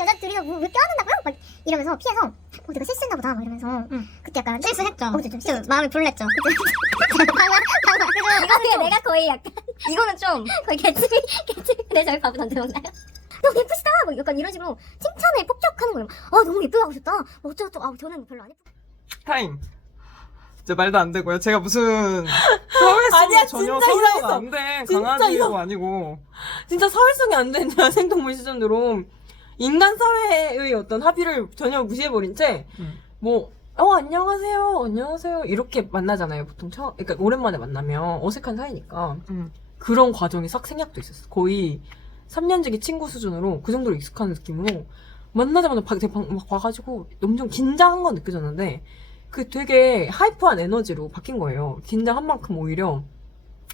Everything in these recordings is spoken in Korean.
여자 둘이서 왜 껴안는다고요? 막 이러면서 피해서 내가 실수했나 보다 막 이러면서 그때 약간 실수했죠. 좀 좀 마음이 불냈죠. 이거 내가 거의 약간 이거는 좀 거의 개츠비 내 저희 바보 던져 먹나요? 너무 예쁘시다 뭐 약간 이런 식으로 칭찬에 폭격하는 거예요. 너무 예쁘게 하고 싶다 뭐 어쩌고저쩌고 저는 별로 안 예쁘 타임. 진짜 말도 안 되고요. 제가 무슨 사회성이 아니야, 전혀 진짜 성향이 이상했어. 안 돼. 진짜 강아지도 이상- 아니고. 진짜 사회성이 안 되는 야생동물 수준으로 인간 사회의 어떤 합의를 전혀 무시해버린 채, 안녕하세요. 이렇게 만나잖아요. 보통 그러니까 오랜만에 만나면 어색한 사이니까. 그런 과정이 싹 생략돼 있었어. 거의 3년지기 친구 수준으로 그 정도로 익숙한 느낌으로 만나자마자 막 와가지고 엄청 긴장한 건 느껴졌는데 그 되게 하이퍼한 에너지로 바뀐 거예요. 긴장한 만큼 오히려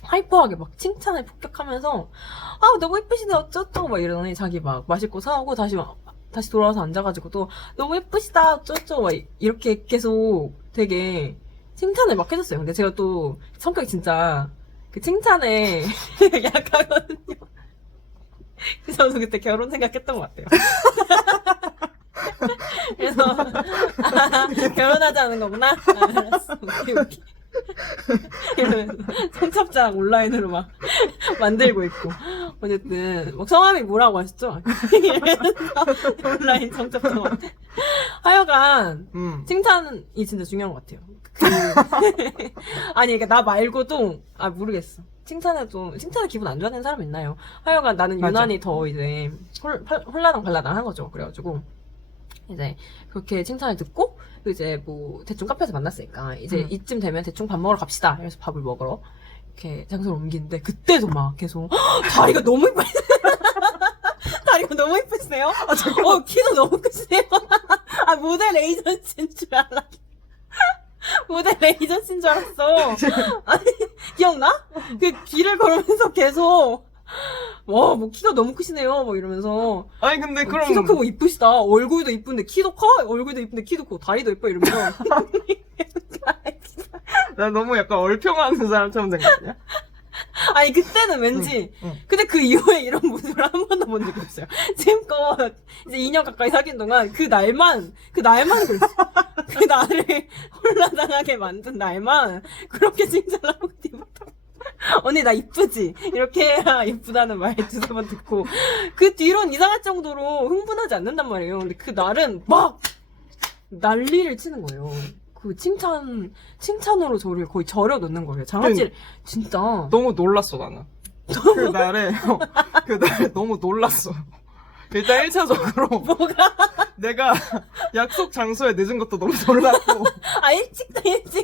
하이퍼하게 막 칭찬을 폭격하면서 너무 예쁘시네 어쩌고 막 이러더니 자기 막 맛있고 사오고 다시 돌아와서 앉아가지고도 너무 예쁘시다 어쩌고 막 이렇게 계속 되게 칭찬을 막 해줬어요. 근데 제가 또 성격이 진짜 그 칭찬에 약하거든요. 그래서 저도 그때 결혼 생각했던 것 같아요. 그래서 결혼하자는 거구나. 알았어. 오케이. 이러면서 청첩장 온라인으로 막 만들고 있고 어쨌든 막 성함이 뭐라고 하셨죠? 이러면서 온라인 청첩장한테 하여간 칭찬이 진짜 중요한 것 같아요. 아니 그러니까 나 말고도 모르겠어. 칭찬에 기분 안 좋아하는 사람 있나요? 하여간 나는 맞아. 유난히 더 이제 홀라당 발라당 한 거죠. 그래가지고 이제 그렇게 칭찬을 듣고 이제 뭐 대충 카페에서 만났으니까 이제 이쯤 되면 대충 밥 먹으러 갑시다. 그래서 밥을 먹으러 이렇게 장소를 옮기는데 그때도 막 계속 다리가 너무 예쁘시네요. 다리가 너무 예쁘시네요. 키도 너무 크시네요. 모델 에이전시인 줄 알았어. 모델 에이전시인 줄 알았어. 아니 기억나? 그 길을 걸으면서 계속 뭐 키가 너무 크시네요. 뭐 이러면서 아니 근데 그럼 키가 크고 이쁘시다. 얼굴도 이쁜데 키도 커. 얼굴도 이쁜데 키도 크고 다리도 예뻐 이러면서 나 너무 약간 얼평하는 사람처럼 된 거 아니야? 아니 그때는 왠지 근데 그 이후에 이런 모습을 한 번도 본 적이 없어요. 지금껏 이제 2년 가까이 사귄 동안 그 날만 그랬어. 그 나를 혼란당하게 만든 날만 그렇게 칭찬하고 뒤부터 언니 나 이쁘지? 이렇게 해야 이쁘다는 말 두세 번 듣고 그 뒤로는 이상할 정도로 흥분하지 않는단 말이에요. 근데 그 날은 막 난리를 치는 거예요. 그 칭찬으로 저를 거의 절여 넣는 거예요. 장아찌를 진짜 너무 놀랐어 나는. 그날에 너무 놀랐어. 일단 1차적으로 뭐가 내가 약속 장소에 늦은 것도 너무 놀랐고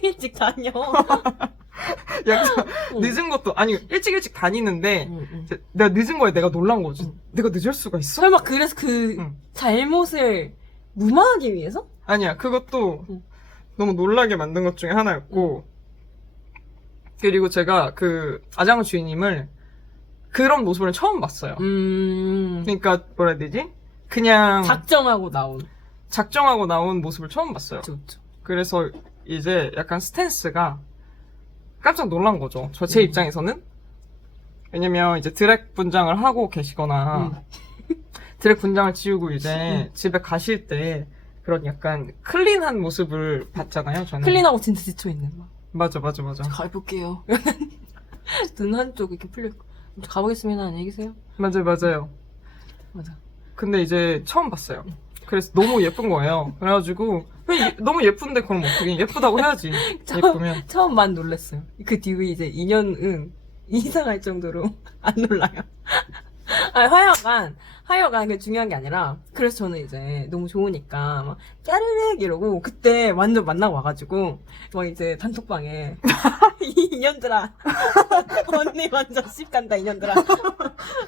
일찍 다녀. 약속 늦은 것도 아니 일찍 다니는데 내가 늦은 거에 내가 놀란 거지. 내가 늦을 수가 있어? 설마 그래서 그 잘못을 무마하기 위해서? 아니야 그것도 너무 놀라게 만든 것 중에 하나였고 그리고 제가 그 아장 주인님을 그런 모습을 처음 봤어요. 그러니까 뭐라 해야 되지? 그냥 작정하고 나온 모습을 처음 봤어요. 그쵸. 그래서 이제 약간 스탠스가 깜짝 놀란 거죠. 제 입장에서는. 왜냐면 이제 드랙 분장을 하고 계시거나 드랙 분장을 지우고 이제 집에 가실 때 그런 약간 클린한 모습을 봤잖아요. 저는. 클린하고 진짜 지쳐있는 막. 맞아. 가볼게요. 눈 한쪽 이렇게 풀려있고 가보겠습니다. 안녕히 계세요. 맞아요. 맞아. 근데 이제 처음 봤어요. 그래서 너무 예쁜 거예요. 그래가지고 너무 예쁜데 그럼 어떻게 예쁘다고 해야지. 예쁘면. 처음만 놀랐어요. 그 뒤에 이제 2년은 이상할 정도로 안 놀라요. 하여간 그게 중요한 게 아니라 그래서 저는 이제 너무 좋으니까 막 까르륵 이러고 그때 완전 만나고 와가지고 막 이제 단톡방에 이년들아 언니 완전 씹 간다 이년들아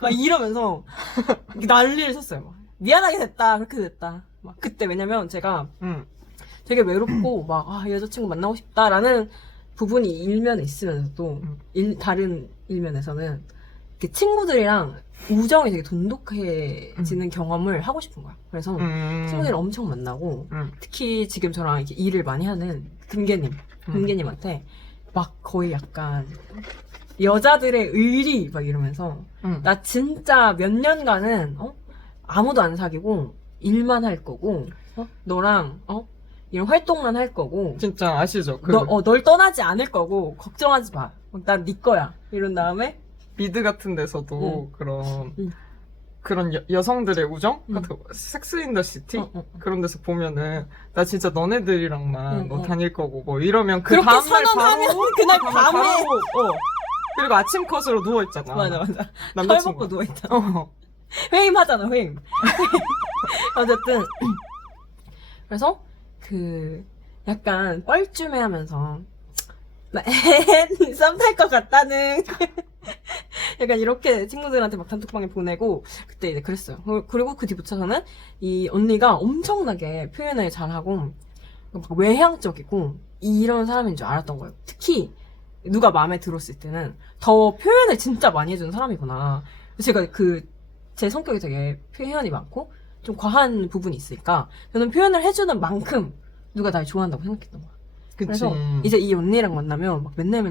막 이러면서 난리를 쳤어요. 막 미안하게 됐다 그렇게 됐다 막 그때 왜냐면 제가 되게 외롭고 막 여자친구 만나고 싶다라는 부분이 일면에 있으면서도 다른 일면에서는 이렇게 친구들이랑 우정이 되게 돈독해지는 경험을 하고 싶은 거야. 그래서 친구들이랑 엄청 만나고 특히 지금 저랑 이렇게 일을 많이 하는 금계님한테 막 거의 약간 여자들의 의리 막 이러면서 나 진짜 몇 년간은 아무도 안 사귀고 일만 할 거고, 너랑, 이런 활동만 할 거고, 진짜 아시죠? 널 떠나지 않을 거고, 걱정하지 마. 난 네 거야. 이런 다음에, 미드 같은 데서도 그런 응. 그런 여성들의 우정 응. 같은 거, 섹스 인 더 시티 어. 그런 데서 보면은 나 진짜 너네들이랑만 응, 뭐 응. 다닐 거고 뭐 이러면 그 그렇게 다음날 선언하면 바로 그날 바로 밤에. 그리고 아침 컷으로 누워 있잖아. 맞아. 털 남자친구. 먹고 누워있잖아. 어. 회임하잖아, 회임. 어쨌든. 그래서, 약간 뻘쭘해 하면서, 썸 탈 것 같다는. 약간 이렇게 친구들한테 막 단톡방에 보내고, 그때 이제 그랬어요. 그리고 그 뒤부터서는 이 언니가 엄청나게 표현을 잘하고, 막 외향적이고, 이런 사람인 줄 알았던 거예요. 특히, 누가 마음에 들었을 때는 더 표현을 진짜 많이 해주는 사람이구나. 제가 제 성격이 되게 표현이 많고, 좀 과한 부분이 있으니까, 저는 표현을 해주는 만큼 누가 날 좋아한다고 생각했던 거야. 그치. 그래서 이제 이 언니랑 만나면 막 맨날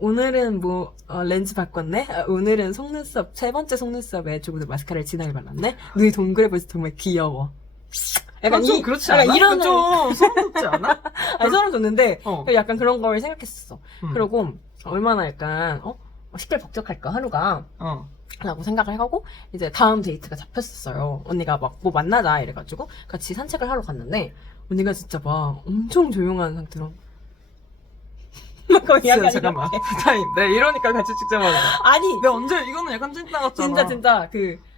오늘은 렌즈 바꿨네? 오늘은 속눈썹, 3번째 속눈썹에 조금 더 마스카라를 진하게 발랐네? 눈이 동그래 보여서 정말 귀여워. 약간 좀 그렇지 약간 않아? 이런 좀 소름 돋지 않아? 아니, 소름 돋는데, 어. 약간 그런 걸 생각했었어. 음. 그리고 얼마나 약간, 시끌벅적할까, 하루가. 라고 생각을 하고, 이제 다음 데이트가 잡혔었어요. 언니가 막 뭐 만나자 이래가지고, 같이 산책을 하러 갔는데, 언니가 진짜 막 엄청 조용한 상태로. 막 거의 진짜 약간 잠깐만. 이렇게. 아니, 네, 이러니까 같이 찍자마자. 아니, 내가 언제, 이거는 약간 찐따 같잖아. 진짜,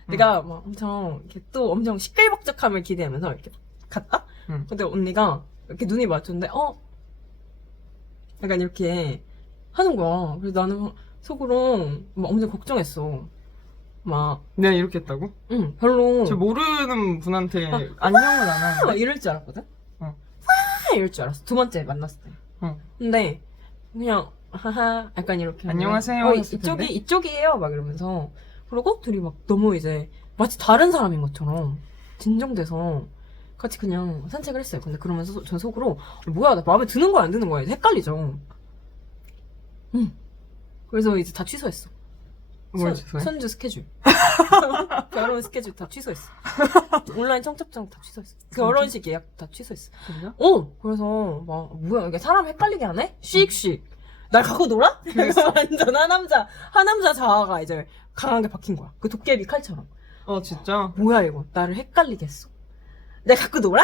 내가 막 엄청, 이렇게 또 엄청 시끌벅적함을 기대하면서 이렇게 갔다? 근데 언니가 이렇게 눈이 맞췄는데, 약간 이렇게 하는 거야. 그래서 나는 속으로 막 엄청 걱정했어. 막, 내가 이렇게 했다고? 별로. 저 모르는 분한테 안녕을 안 막 하는데. 이럴 줄 알았거든? 어. 이럴 줄 알았어. 2번째 만났을 때. 근데, 그냥, 하하, 약간 이렇게. 하면, 안녕하세요 했을 텐데. 이쪽이에요. 막 이러면서. 그러고 둘이 막 너무 이제, 마치 다른 사람인 것처럼, 진정돼서, 같이 그냥 산책을 했어요. 근데 그러면서 전 속으로, 뭐야, 나 마음에 드는 거야, 안 드는 거야? 헷갈리죠. 그래서 이제 다 취소했어. 뭘 취소해? 선주 스케줄. 결혼 스케줄 다 취소했어. 온라인 청첩장 다 취소했어. 결혼식 예약 다 취소했어. 진짜? 그래서 막 뭐야 이게 사람 헷갈리게 하네? 씩씩. 날 갖고 놀아? 그랬어? 완전 하남자 자아가 이제 강하게 박힌 거야. 그 도깨비 칼처럼. 진짜? 뭐야 이거? 나를 헷갈리게 했어. 내가 갖고 놀아?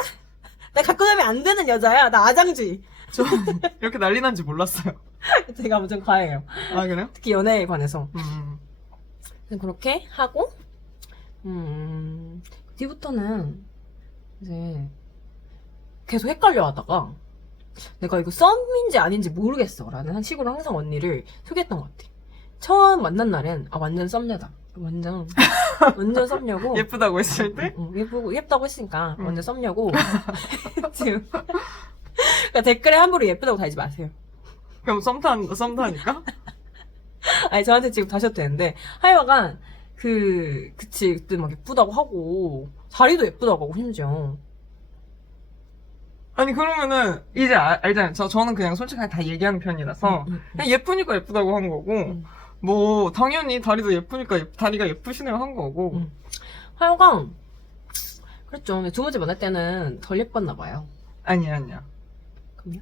나 갖고 놀면 안 되는 여자야. 나 아장주의. 저 이렇게 난리 난지 몰랐어요. 제가 엄청 과해요. 아, 그래요? 특히 연애에 관해서. 그렇게 하고, 뒤부터는 이제 계속 헷갈려 하다가 내가 이거 썸인지 아닌지 모르겠어 라는 식으로 항상 언니를 소개했던 것 같아. 처음 만난 날엔 완전 썸녀다. 완전 썸녀고. 예쁘다고 했을 때? 예쁘다고 했으니까 완전 썸녀고. 지금 그러니까 댓글에 함부로 예쁘다고 달지 마세요. 그럼 썸 타니까? 아니 저한테 지금 다셔도 되는데 하여간 그치 그때 막 예쁘다고 하고 자리도 예쁘다고 하고 심지어. 아니, 그러면은, 이제 알잖아요. 저는 그냥 솔직하게 다 얘기하는 편이라서, 그냥 예쁘니까 예쁘다고 한 거고, 뭐, 당연히 다리도 예쁘니까 다리가 예쁘시네요 한 거고. 하여간 그랬죠. 근데 2번째 만날 때는 덜 예뻤나 봐요. 아니야. 그럼요?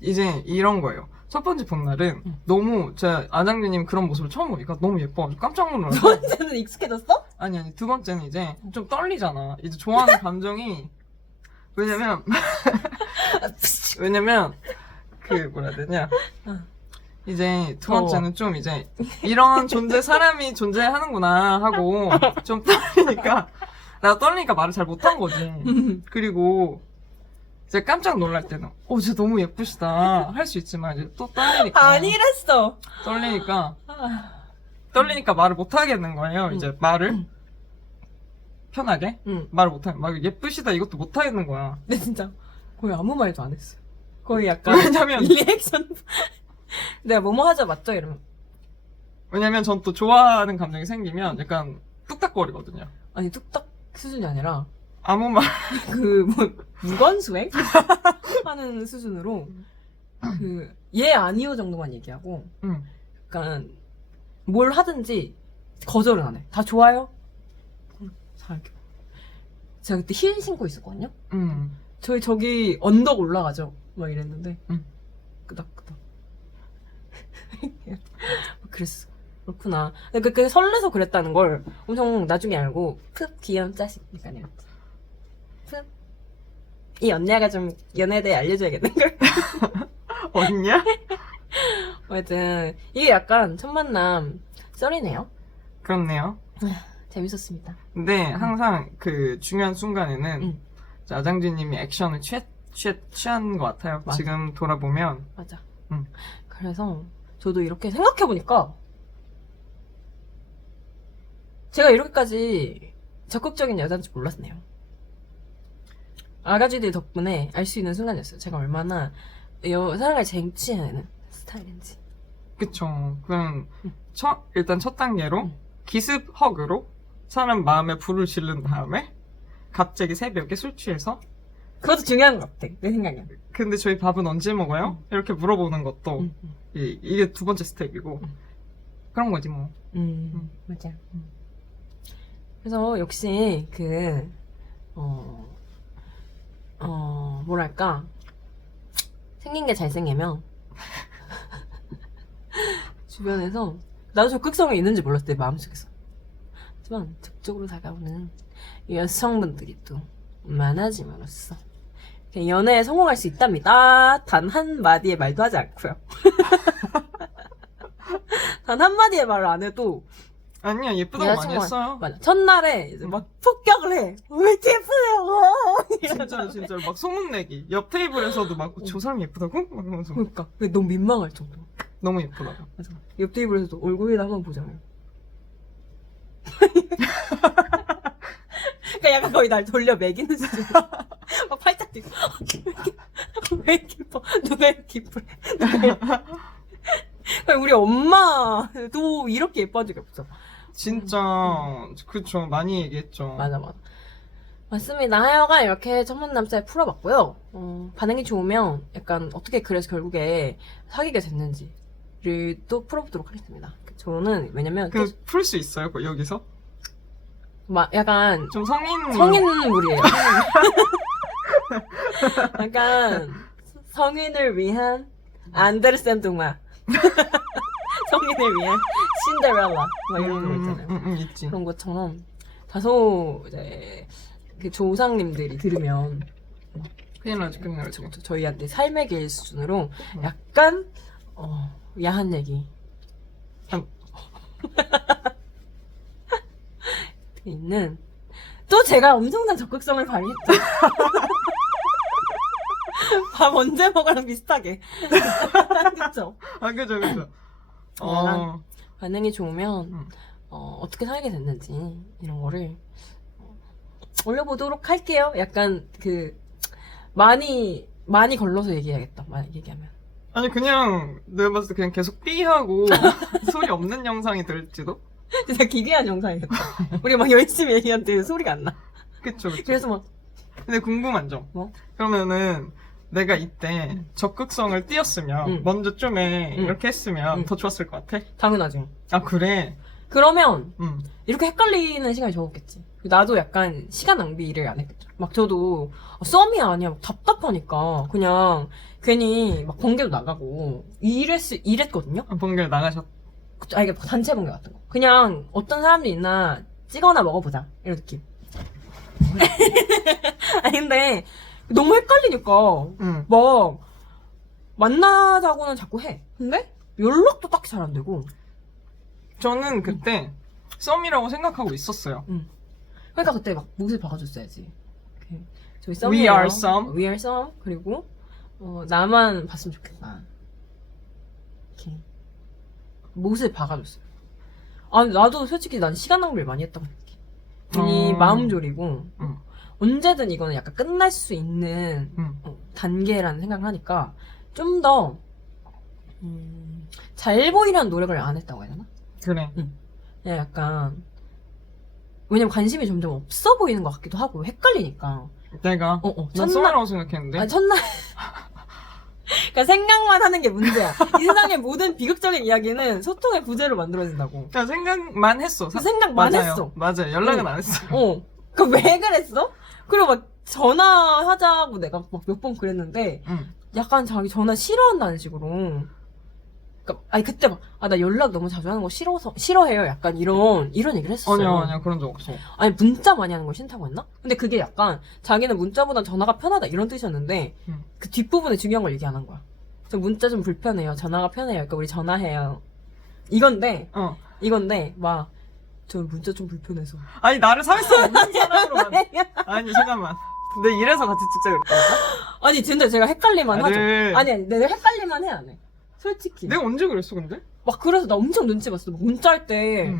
이제 이런 거예요. 첫 번째 본 날은 너무, 제가 아장류님 그런 모습을 처음 보니까 너무 예뻐가지고 깜짝 놀라서. 2번째는 익숙해졌어? 아니, 2번째는 이제 좀 떨리잖아. 이제 좋아하는 감정이, 왜냐면, 뭐라 해야 되냐. 이제 2번째는 좀 이제, 이런 사람이 존재하는구나 하고, 좀 떨리니까, 내가 떨리니까 말을 잘 못한 거지. 그리고, 이제 깜짝 놀랄 때는, 진짜 너무 예쁘시다. 할 수 있지만, 이제 또 떨리니까. 아니랬어. 떨리니까 말을 못 하겠는 거예요. 이제 말을. 편하게? 말을 못하면, 막 예쁘시다 이것도 못 하겠는 거야. 근데 진짜 거의 아무 말도 안 했어요. 거의 약간 왜냐면 리액션. 내가 뭐뭐 하자 맞죠? 이러면 왜냐면 전 또 좋아하는 감정이 생기면 약간 뚝딱거리거든요. 아니 뚝딱 수준이 아니라 아무 말. 무건수행 하는 수준으로 예 아니요 정도만 얘기하고 약간 뭘 하든지 거절은 안 해. 다 좋아요? 잘 이렇게 제가 그때 힐 신고 있었거든요. 음. 저기 언덕 올라가죠. 막 이랬는데 끄덕끄덕. 그랬어. 그렇구나. 그 설레서 그랬다는 걸 엄청 나중에 알고 푹 귀여운 자식 약간 이랬지. 푹. 이 언니가 좀 연애에 대해 알려줘야겠는걸? 언니야? 하여튼 이게 약간 첫 만남 썰이네요. 그렇네요. 재밌었습니다. 근데 항상 그 중요한 순간에는 응. 아장쥐님이 액션을 취한 것 같아요. 맞아. 지금 돌아보면. 맞아. 응. 그래서 저도 이렇게 생각해보니까 제가 이렇게까지 적극적인 여자인지 몰랐네요. 아가쥐들 덕분에 알 수 있는 순간이었어요. 제가 얼마나 사랑을 쟁취하는 스타일인지. 그쵸. 그럼 응. 일단 첫 단계로 응. 기습 허그로 사람 마음에 불을 지른 다음에 갑자기 새벽에 술 취해서 그것도 중요한 것 같아. 내 생각엔. 근데 저희 밥은 언제 먹어요? 이렇게 물어보는 것도 응. 이게 두 번째 스텝이고 그런 거지 뭐. 맞아. 그래서 역시 뭐랄까 생긴 게 잘생기면 주변에서 나도 적극성이 있는지 몰랐어 내 마음속에서. 하지만 적극적으로 다가오는 여성분들이 또 많아짐으로써 연애에 성공할 수 있답니다. 단 한마디의 말도 하지 않고요. 단 한마디의 말을 안 해도 아니야, 예쁘다고 많이 여자친구가- 했어요. 맞아. 첫날에 이제 막 폭격을 해. 왜 이렇게 예쁘세요? 진짜 막 소문내기. 옆 테이블에서도 막 저 사람 예쁘다고? 막 이러면서 그러니까 너무 민망할 정도. 너무 예쁘다고. 맞아. 옆 테이블에서도 얼굴이나 한번 보잖아요. 그러니까 약간 거의 날 돌려 매기는 수준. 막 팔짝 뛰고 왜 이렇게 예뻐? 누가 이렇게 예쁘래? 우리 엄마도 이렇게 예뻐한 적이 없어. 진짜 그쵸, 많이 얘기했죠. 맞아. 맞습니다. 하여간 이렇게 첫 만남 짤 풀어봤고요. 반응이 좋으면 약간 어떻게 그래서 결국에 사귀게 됐는지를 또 풀어보도록 하겠습니다. 저는 왜냐면 그 풀 수 있어요, 여기서? 약간 좀 성인물이에요. 약간 성인을 위한 안데르센 동화. 성인을 위한 신데렐라 막 이런 거 있잖아요. 있지. 그런 것처럼 다소 이제 그 조상님들이 들으면 큰일 나지. 저희한테 삶의 길 수준으로 약간 야한 얘기 있는 또 제가 엄청난 적극성을 발휘했죠. 밥 언제 먹어랑 비슷하게. 그쵸? 아, 그죠. 반응이 좋으면 어떻게 살게 됐는지 이런 거를 올려보도록 할게요. 약간 많이 걸러서 얘기해야겠다. 만약 얘기하면. 아니, 그냥 내가 봤을 때 그냥 계속 삐하고 소리 없는 영상이 될지도? 진짜 기괴한 영상이겠다. 우리 막 열심히 얘기하는데 소리가 안 나. 그쵸. 그래서 막 근데 궁금한 점. 뭐? 그러면은 내가 이때 적극성을 띄었으면 먼저 좀에 이렇게 했으면 더 좋았을 것 같아? 당연하지. 아, 그래? 그러면 응. 이렇게 헷갈리는 시간이 적었겠지. 나도 약간 시간 낭비를 안 했겠죠. 막 저도 썸이 아니야 막 답답하니까 그냥 괜히 막 번개도 나가고 이랬거든요. 번개를 나가셨. 이게 단체 번개 같은 거. 그냥 어떤 사람들이 있나 찍어나 먹어보자 이런 느낌. 아니 근데 너무 헷갈리니까 응. 막 만나자고는 자꾸 해. 근데 연락도 딱히 잘 안 되고. 저는 그때 썸이라고 생각하고 있었어요. 그러니까 그때 막 모습 박아줬어야지. 저희 We 썸이에요. are some. We are some. 그리고 나만 봤으면 좋겠다. 이렇게 모습 박아줬어요. 아 나도 솔직히 난 시간 낭비를 많이 했다고 생각해. 괜히 마음 졸이고 언제든 이거는 약간 끝날 수 있는 단계라는 생각을 하니까 좀 더 잘 보이려는 노력을 안 했다고 해야 되나? 그래. 그냥 약간 왜냐면 관심이 점점 없어 보이는 것 같기도 하고 헷갈리니까. 내가 난 썸이라고 생각했는데. 아니 첫날 그러니까 생각만 하는 게 문제야. 이 세상의 모든 비극적인 이야기는 소통의 부재로 만들어진다고. 그냥 생각만 했어. 생각만 맞아요. 했어. 맞아요. 연락은 안 했어. 그 왜 그랬어? 그리고 막 전화하자고 내가 막 몇 번 그랬는데 응. 약간 자기 전화 싫어한다는 식으로. 그러니까 아니 그때 막 나 연락 너무 자주 하는 거 싫어해요. 약간 이런 얘기를 했었어요. 아니야 그런 적 없어. 아니 문자 많이 하는 거 싫다고 했나? 근데 그게 약간 자기는 문자보단 전화가 편하다 이런 뜻이었는데 그 뒷부분에 중요한 걸 얘기 안 한 거야. 저 문자 좀 불편해요. 전화가 편해요. 그러니까 우리 전화해요. 이건데 막 저 문자 좀 불편해서. 아니 나를 사회성 없는 사람으로 아니 잠깐만. 근데 이래서 같이 찍자 그랬다니까? 아니 진짜 제가 헷갈릴만 하죠. 네. 아니 내가 헷갈릴만 해 안 해? 솔직히. 내가 언제 그랬어 근데? 막 그래서 나 엄청 눈치 봤어. 막 문자할 때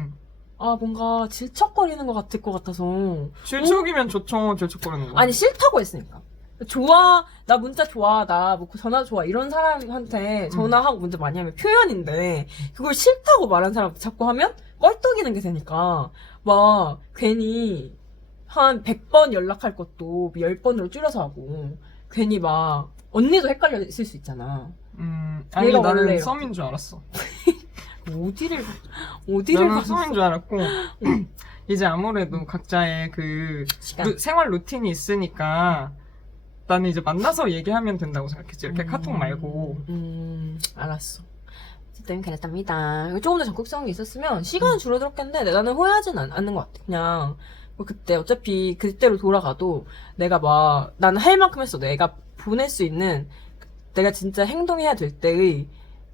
뭔가 질척거리는 것 같을 것 같아서. 질척이면 좋죠. 질척거리는 거. 아니 싫다고 했으니까. 좋아, 나 문자 좋아, 나 뭐 전화 좋아 이런 사람한테 전화하고 문자 많이 하면 표현인데 그걸 싫다고 말한 사람한테 자꾸 하면 껄떡이는 게 되니까 막 괜히 한 100번 연락할 것도 10번으로 줄여서 하고 괜히 막 언니도 헷갈려 있을 수 있잖아. 아니 얘가 나는 원래 썸인 줄 알았어. 어디를 나는 가서 썸인 줄 알았고 이제 아무래도 각자의 그 시간. 생활 루틴이 있으니까 나는 이제 만나서 얘기하면 된다고 생각했지. 이렇게 카톡 말고. 알았어. 어쨌든 그랬답니다. 조금 더 적극성이 있었으면 시간은 줄어들었겠는데 나는 후회하진 않는 것 같아. 그냥 뭐 그때 어차피 그때로 돌아가도 내가 막 나는 할 만큼 했어. 내가 보낼 수 있는 내가 진짜 행동해야 될 때의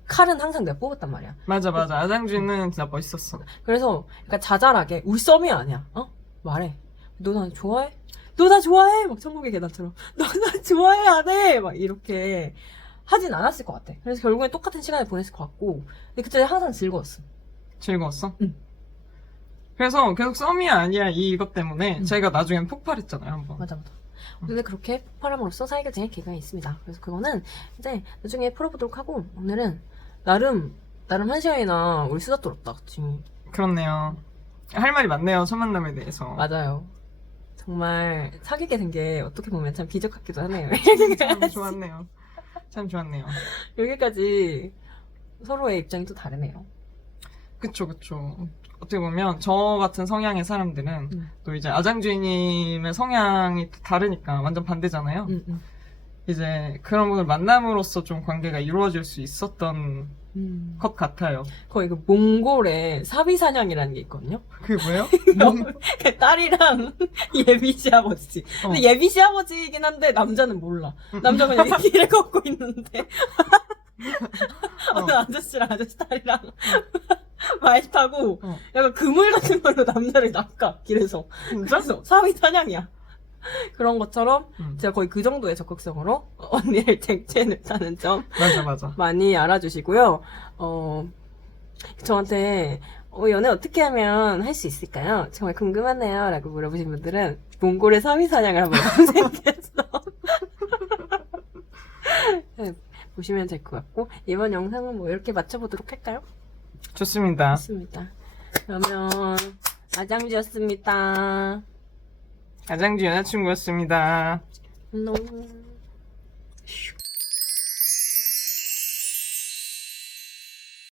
칼은 항상 내가 뽑았단 말이야. 맞아. 아장쥐는 진짜 멋있었어. 그래서 그러니까 자잘하게 우리 썸이 아니야. 말해. 너 나 좋아해? 너 나 좋아해? 막 천국의 계단처럼 너 나 좋아해 안 해? 막 이렇게 하진 않았을 것 같아. 그래서 결국엔 똑같은 시간을 보냈을 것 같고 근데 그때 항상 즐거웠어. 즐거웠어? 응. 그래서 계속 썸이 아니야 이것 때문에 저희가 나중엔 폭발했잖아요 한번. 맞아. 근데 그렇게 폭발함으로써 사이가 된 계기가 있습니다. 그래서 그거는 이제 나중에 풀어보도록 하고 오늘은 나름 1시간이나 우리 수다 떨었다. 그치? 그렇네요. 할 말이 많네요 첫 만남에 대해서. 맞아요. 정말 사귀게 된 게 어떻게 보면 참 기적 같기도 하네요. 참 좋았네요. 여기까지 서로의 입장이 또 다르네요. 그쵸. 어떻게 보면 저 같은 성향의 사람들은 또 이제 아장쥐님의 성향이 또 다르니까 완전 반대잖아요. 이제 그런 분을 만남으로써 좀 관계가 이루어질 수 있었던 것 같아요. 거의 그 몽골의 사비사냥이라는 게 있거든요. 그게 뭐예요? 그 딸이랑 예비 시아버지. 근데 예비 시아버지이긴 한데 남자는 몰라. 남자가 그냥 길을 걷고 있는데 어느 아저씨랑 아저씨 딸이랑 말 타고 약간 그물 같은 걸로 남자를 낚아 길에서. 진짜? 그래서 사비사냥이야. 그런 것처럼 제가 거의 그 정도의 적극성으로 언니를 쟁취해냈다는 점 맞아. 많이 알아주시고요. 저한테 연애 어떻게 하면 할 수 있을까요? 정말 궁금하네요 라고 물어보신 분들은 몽골의 3위 사냥을 한번 검색해서 네, 보시면 될 것 같고 이번 영상은 뭐 이렇게 맞춰보도록 할까요? 좋습니다. 좋습니다. 그러면 아장쥐였습니다. 아장쥐 여자친구였습니다. 안녕.